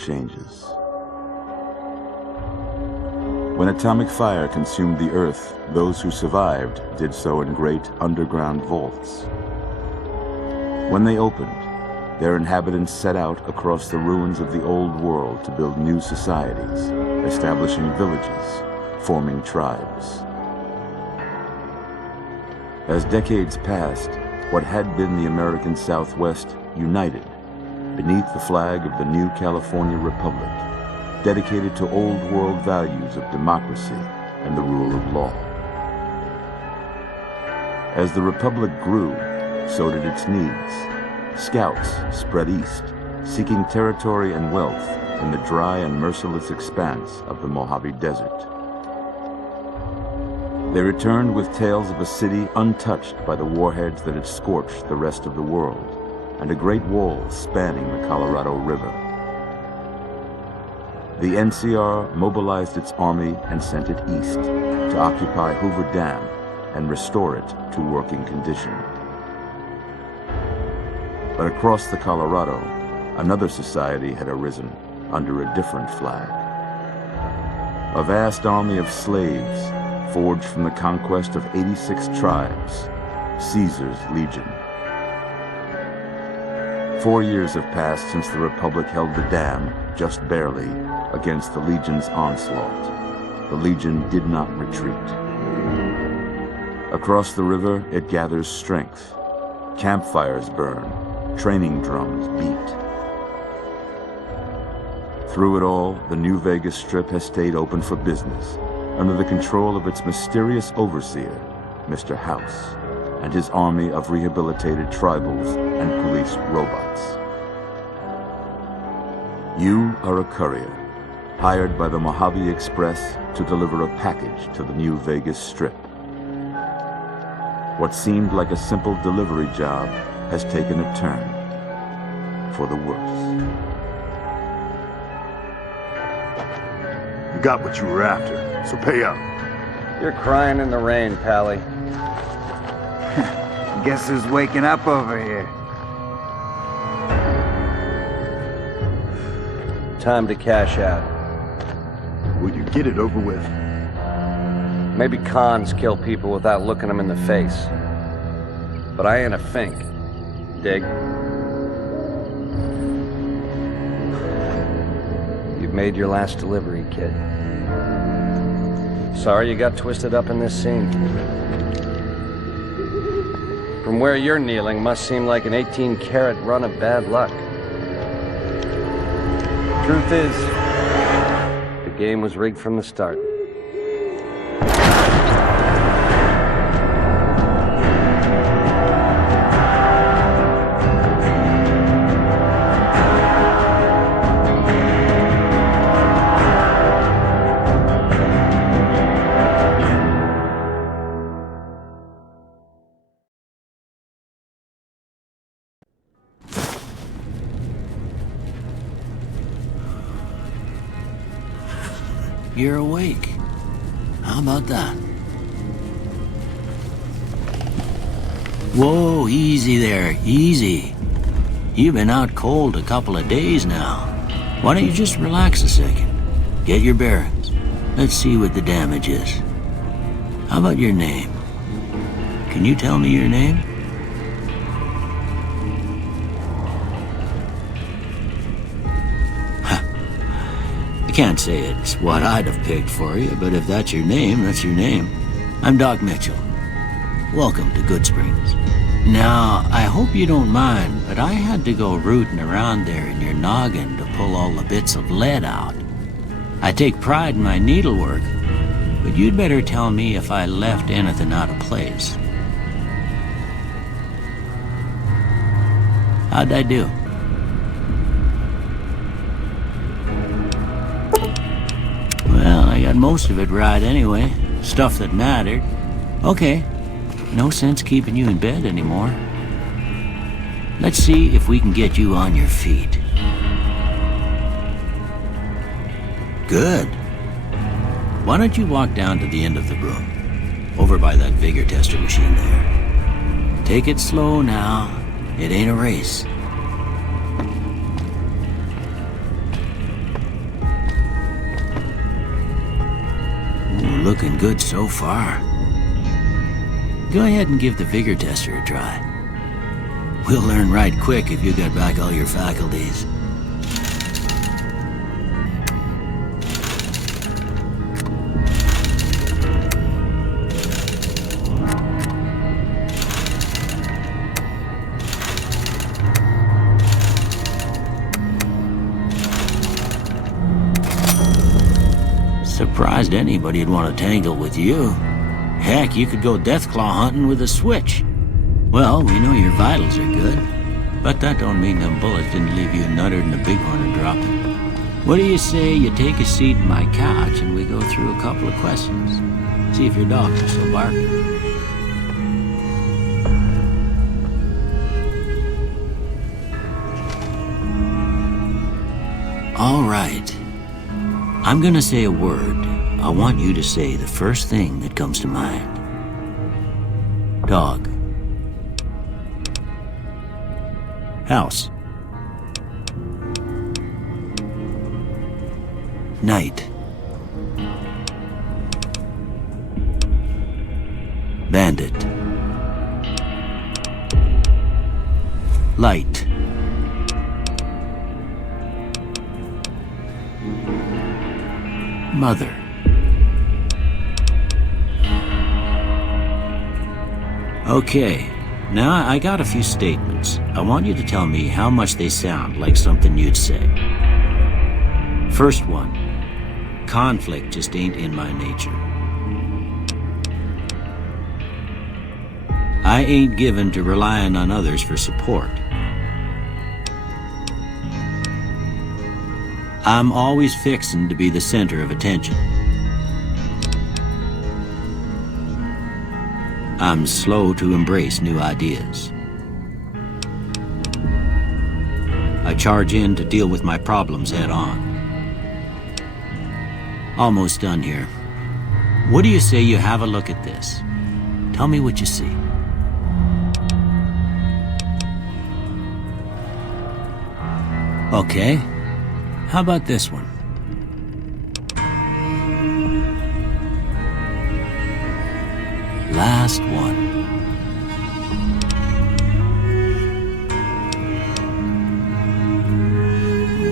changes. When atomic fire consumed the Earth, those who survived did so in great underground vaults. When they opened, their inhabitants set out across the ruins of the old world to build new societies, establishing villages, forming tribes. As decades passed, what had been the American Southwest united beneath the flag of the new California Republic, dedicated to old world values of democracy and the rule of law. As the Republic grew, so did its needs. Scouts spread east, seeking territory and wealth in the dry and merciless expanse of the Mojave Desert. They returned with tales of a city untouched by the warheads that had scorched the rest of the world, and a great wall spanning the Colorado River. The NCR mobilized its army and sent it east to occupy Hoover Dam and restore it to working condition. But across the Colorado, another society had arisen under a different flag. A vast army of slaves forged from the conquest of 86 tribes, Caesar's Legion. 4 years have passed since the Republic held the dam, just barely, against the Legion's onslaught. The Legion did not retreat. Across the river, it gathers strength. Campfires burn, training drums beat. Through it all, the New Vegas Strip has stayed open for business, under the control of its mysterious overseer, Mr. House, and his army of rehabilitated tribals and police robots. You are a courier, hired by the Mojave Express to deliver a package to the New Vegas Strip. What seemed like a simple delivery job has taken a turn for the worse. You got what you were after, so pay up. You're crying in the rain, Pally. Guess who's waking up over here? Time to cash out. Will you get it over with? Maybe cons kill people without looking them in the face. But I ain't a fink. Dig? You've made your last delivery, kid. Sorry you got twisted up in this scene. From where you're kneeling must seem like an 18-carat run of bad luck. Truth is, the game was rigged from the start. You're awake. How about that? Whoa, easy there, easy. You've been out cold a couple of days now. Why don't you just relax a second? Get your bearings. Let's see what the damage is. How about your name? Can you tell me your name? I can't say it's what I'd have picked for you, but if that's your name, that's your name. I'm Doc Mitchell. Welcome to Goodsprings. Now, I hope you don't mind, but I had to go rooting around there in your noggin to pull all the bits of lead out. I take pride in my needlework, but you'd better tell me if I left anything out of place. How'd I do? Well, I got most of it right anyway. Stuff that mattered. Okay. No sense keeping you in bed anymore. Let's see if we can get you on your feet. Good. Why don't you walk down to the end of the room? Over by that vigor tester machine there. Take it slow now. It ain't a race. Looking good so far. Go ahead and give the vigor tester a try. We'll learn right quick if you got back all your faculties. Surprised anybody'd want to tangle with you. Heck, you could go deathclaw hunting with a switch. Well, we know your vitals are good, but that don't mean them bullets didn't leave you nuttered and a bighorn dropping. What do you say you take a seat in my couch and we go through a couple of questions? See if your doctor's still barking. All right. I'm gonna say a word. I want you to say the first thing that comes to mind. Dog. House. Night. Bandit. Light. Mother. Okay, now I got a few statements. I want you to tell me how much they sound like something you'd say. First one, conflict just ain't in my nature. I ain't given to relying on others for support. I'm always fixin' to be the center of attention. I'm slow to embrace new ideas. I charge in to deal with my problems head on. Almost done here. What do you say you have a look at this? Tell me what you see. Okay. How about this one? Last one.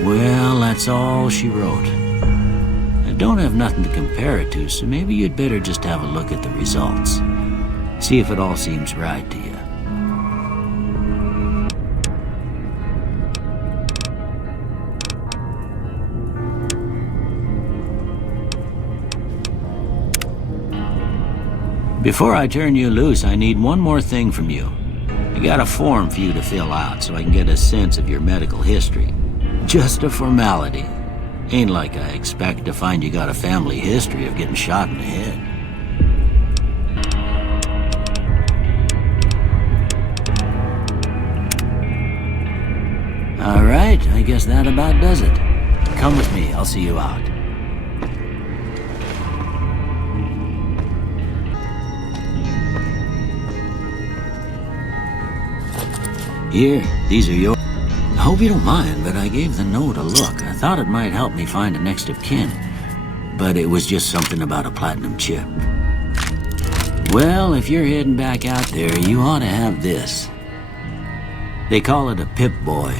Well, that's all she wrote. I don't have nothing to compare it to, so maybe you'd better just have a look at the results. See if it all seems right to you. Before I turn you loose, I need one more thing from you. I got a form for you to fill out so I can get a sense of your medical history. Just a formality. Ain't like I expect to find you got a family history of getting shot in the head. All right, I guess that about does it. Come with me, I'll see you out. Here, these are yours. I hope you don't mind, but I gave the note a look. I thought it might help me find a next of kin. But it was just something about a platinum chip. Well, if you're heading back out there, you ought to have this. They call it a Pip-Boy.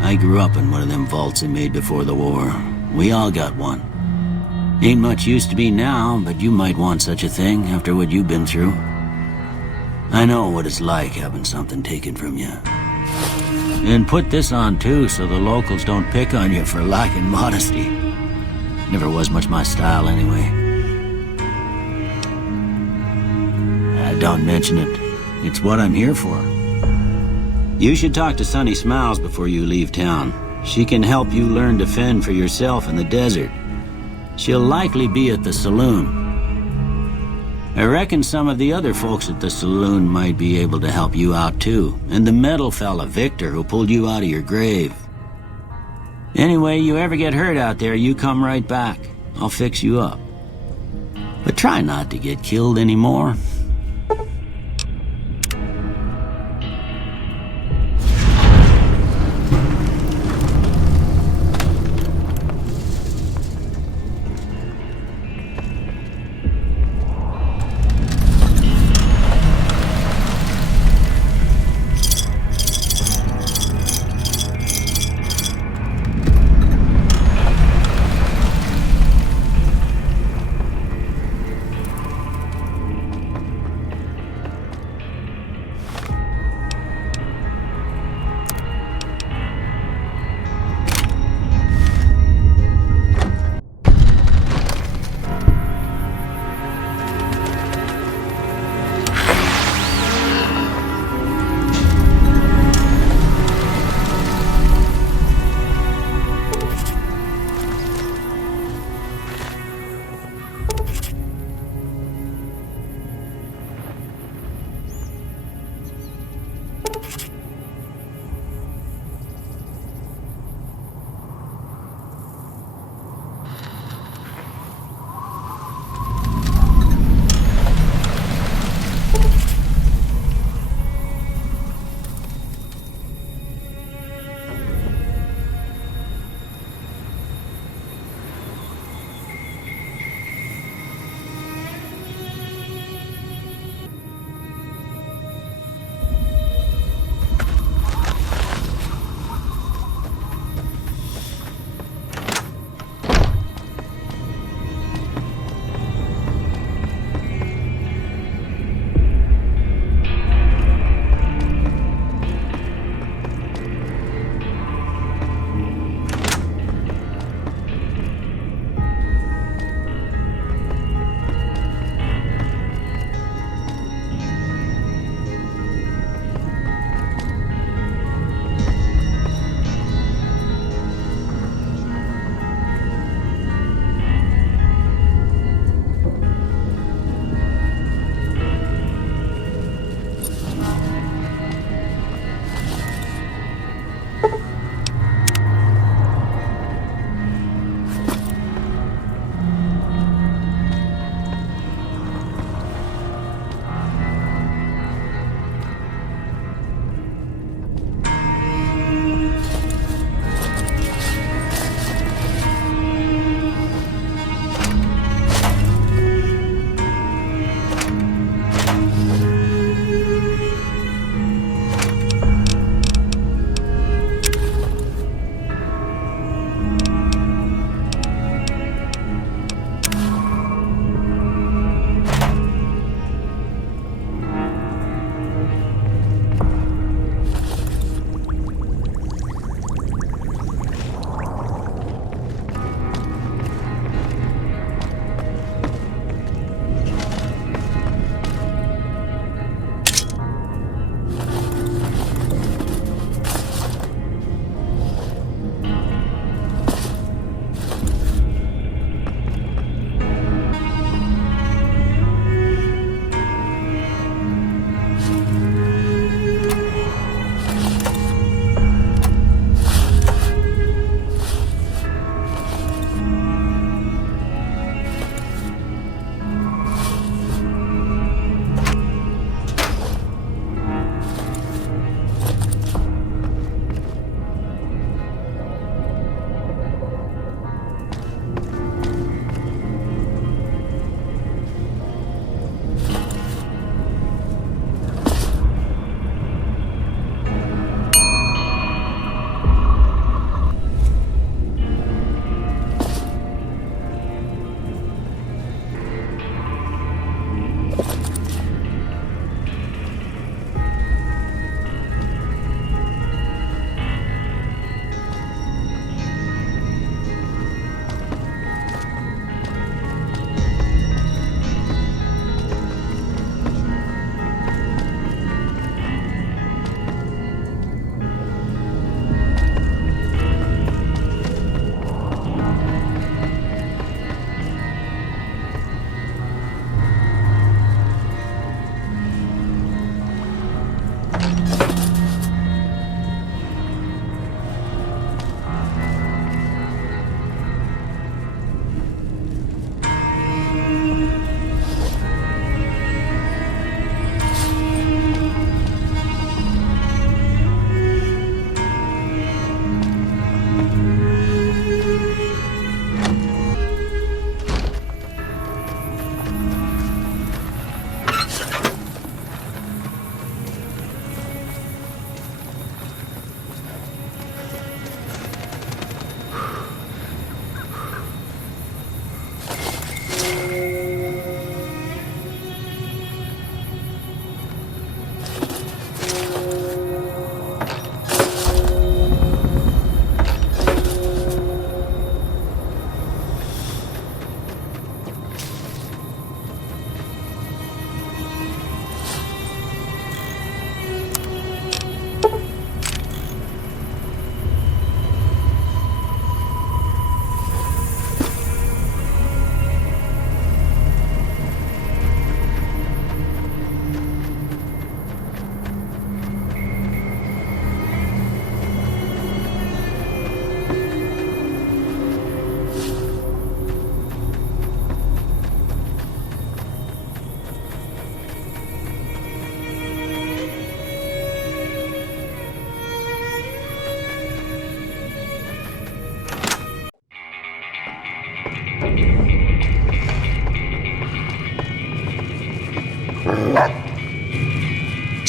I grew up in one of them vaults they made before the war. We all got one. Ain't much use to be now, but you might want such a thing after what you've been through. I know what it's like having something taken from you. And put this on too, so the locals don't pick on you for lacking modesty. Never was much my style anyway. Don't mention it. It's what I'm here for. You should talk to Sunny Smiles before you leave town. She can help you learn to fend for yourself in the desert. She'll likely be at the saloon. I reckon some of the other folks at the saloon might be able to help you out too. And the metal fella, Victor, who pulled you out of your grave. Anyway, you ever get hurt out there, you come right back. I'll fix you up. But try not to get killed anymore.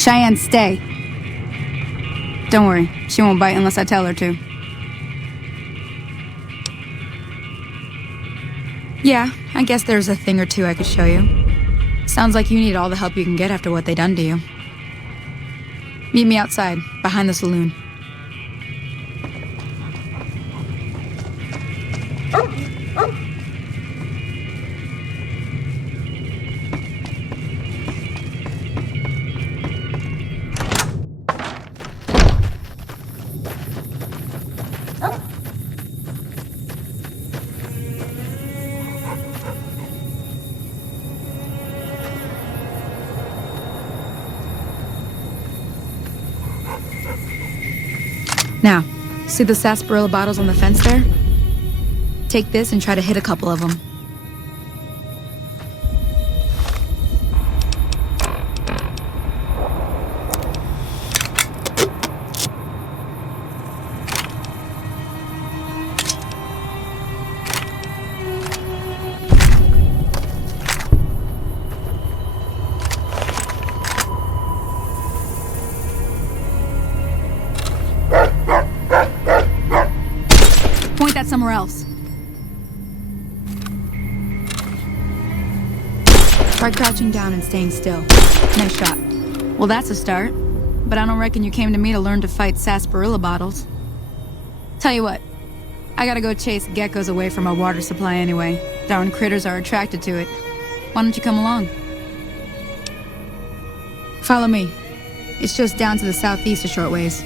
Cheyenne, stay. Don't worry, she won't bite unless I tell her to. Yeah, I guess there's a thing or two I could show you. Sounds like you need all the help you can get after what they done to you. Meet me outside, behind the saloon. Now, see the sarsaparilla bottles on the fence there? Take this and try to hit a couple of them. Point that somewhere else. Try crouching down and staying still. Nice shot. Well, that's a start. But I don't reckon you came to me to learn to fight sarsaparilla bottles. Tell you what, I gotta go chase geckos away from our water supply anyway. Darn critters are attracted to it. Why don't you come along? Follow me. It's just down to the southeast a short ways.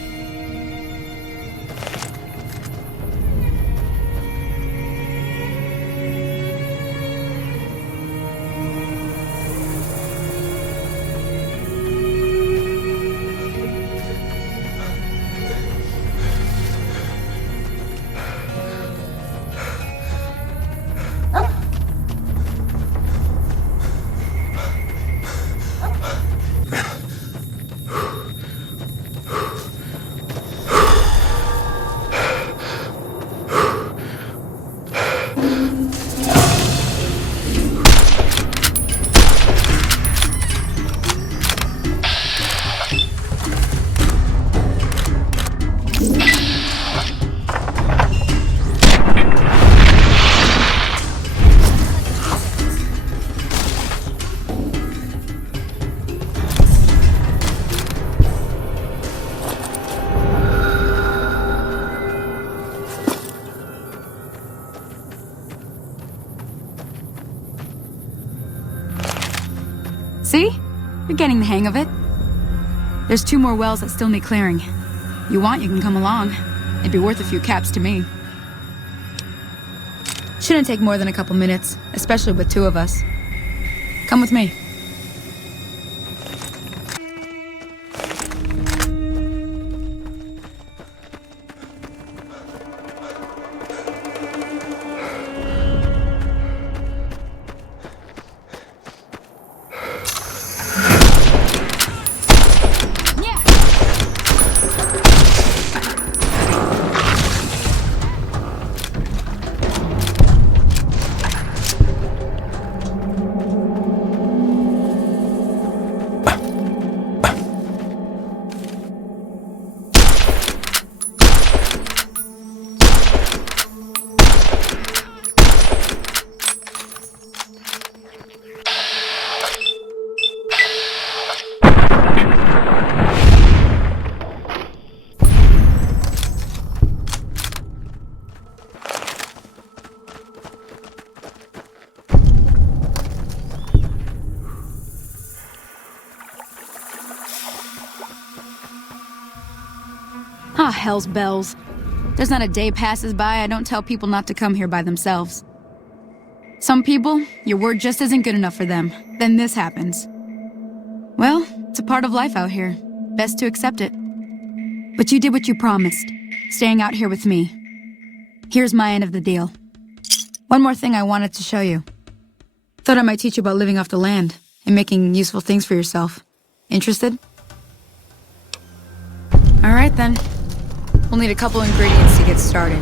See? You're getting the hang of it. There's 2 more wells that still need clearing. You want, you can come along. It'd be worth a few caps to me. Shouldn't take more than a couple minutes, especially with 2 of us. Come with me. Ah, hell's bells. There's not a day passes by I don't tell people not to come here by themselves. Some people, your word just isn't good enough for them. Then this happens. Well, it's a part of life out here. Best to accept it. But you did what you promised, staying out here with me. Here's my end of the deal. One more thing I wanted to show you. Thought I might teach you about living off the land and making useful things for yourself. Interested? All right then. We'll need a couple ingredients to get started.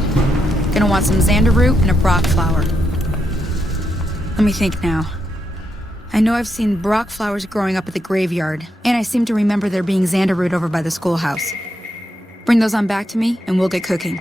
Gonna want some xander root and a brock flower. Let me think now. I I know I've seen Brock flowers growing up at the graveyard, and I seem to remember there being Xander root over by the schoolhouse. Bring those on back to me, and we'll get cooking.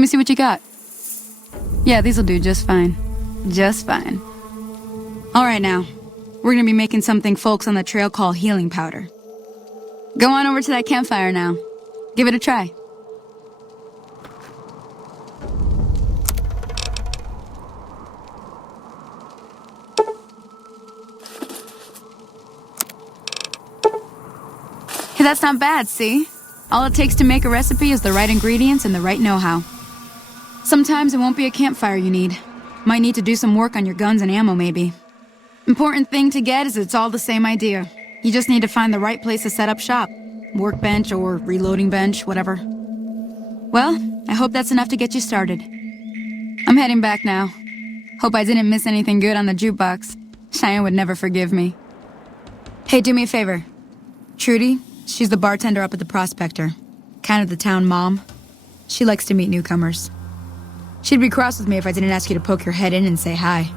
Let me see what you got. Yeah, these'll do just fine. Just fine. Alright now, we're gonna be making something folks on the trail call healing powder. Go on over to that campfire now. Give it a try. Hey, that's not bad, see? All it takes to make a recipe is the right ingredients and the right know-how. Sometimes it won't be a campfire you need. Might need to do some work on your guns and ammo, maybe. Important thing to get is it's all the same idea. You just need to find the right place to set up shop. Workbench or reloading bench, whatever. Well, I hope that's enough to get you started. I'm heading back now. Hope I didn't miss anything good on the jukebox. Cheyenne would never forgive me. Hey, do me a favor. Trudy, she's the bartender up at the Prospector. Kind of the town mom. She likes to meet newcomers. She'd be cross with me if I didn't ask you to poke your head in and say hi.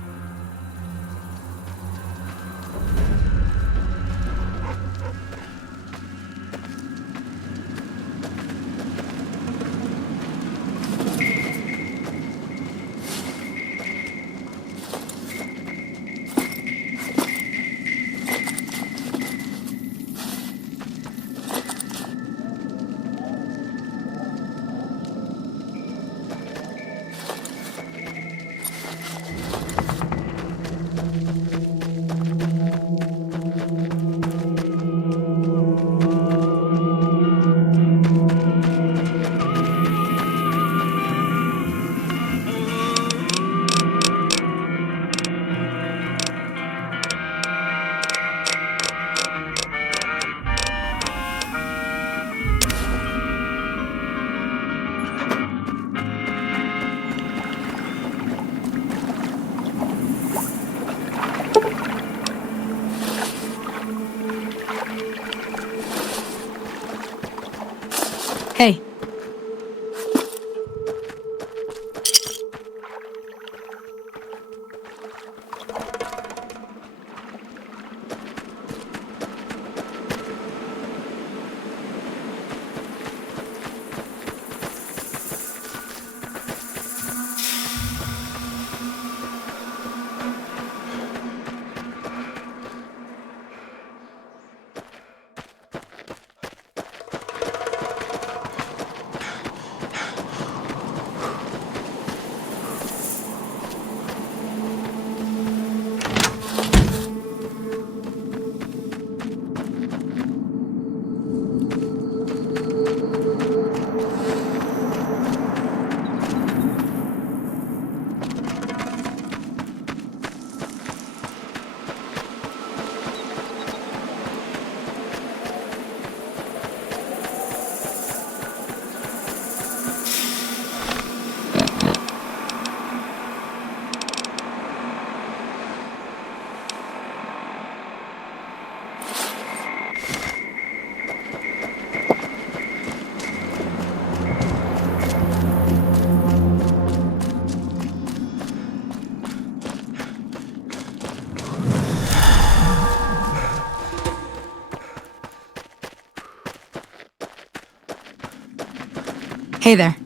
Hey there.